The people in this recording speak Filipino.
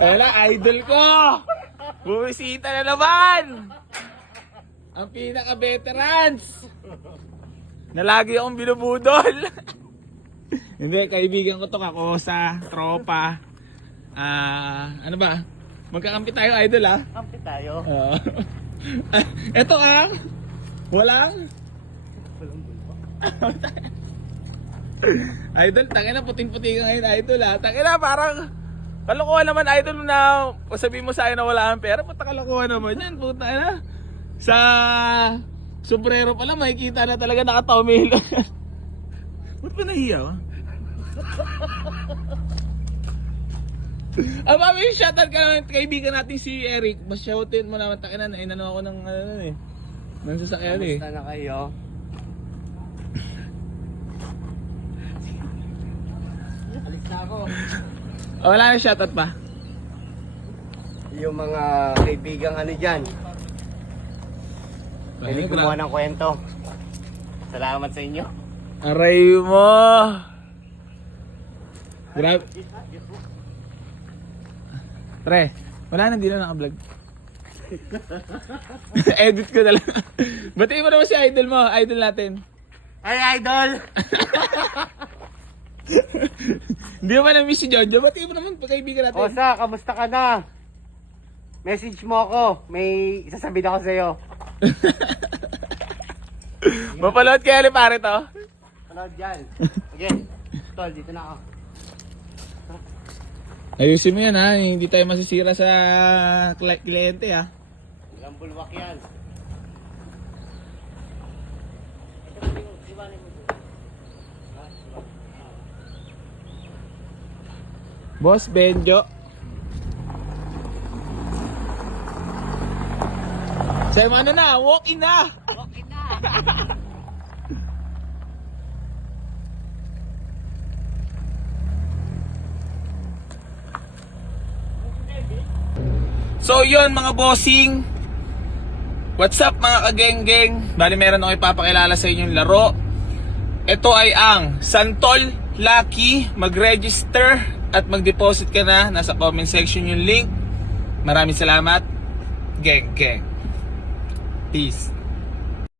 Wala, idol ko! Bumisita na naman! Ang pinaka-veterans! Na lagi akong binubudol. Hindi, kaibigan ko to, kakosa, tropa. Ano ba? Magkakampi tayo, idol, ha? Kampi tayo. Oo. Eto ang walang idol, tangina puting-puti ka ngayon, idol, ha? Tangina, parang kalokohan naman, idol, na sabihin mo sa akin na wala kang pera. Puta, kalokohan naman yan, puta na. Sa sombrero pala makikita na talaga nakatomil. Ba't ba nahiya, ha? Mami, shoutout ka naman kaibigan natin si Eric. Mas shoutin mo naman, takina na inano ako ng ng sasakyan eh. Kamusta na kayo? Alis na ako. Wala na shoutout pa. Yung mga kaibigang ano dyan. Pwede gumawa ng kwento. Salamat sa inyo. Aray mo. Grabe. Pre, wala na, hindi na naka-vlog. Edit ko na lang. Batiin mo naman si idol mo, idol natin. Ay, idol! Hindi mo na-miss si Jojo, batiin mo naman kaibigan natin. Osa, kamusta ka na? Message mo ako. May isasabihin ako sa'yo. Mapaload kaya ni pare to? Panood dyan. Sige. Tol, dito na ako. Ayusin mo yan, ha, hindi tayo masisira sa kliyente, ha. Ilang bulwak yan. Boss Benjo. Sa'yo ano na, walk in na. Okay na. So yun mga bossing, what's up mga kageng-geng. Bali meron ako ipapakilala sa inyong laro. Ito ay ang Santol Lucky. Mag-register at mag-deposit ka na. Nasa comment section yung link. Maraming salamat. Geng-geng. Peace.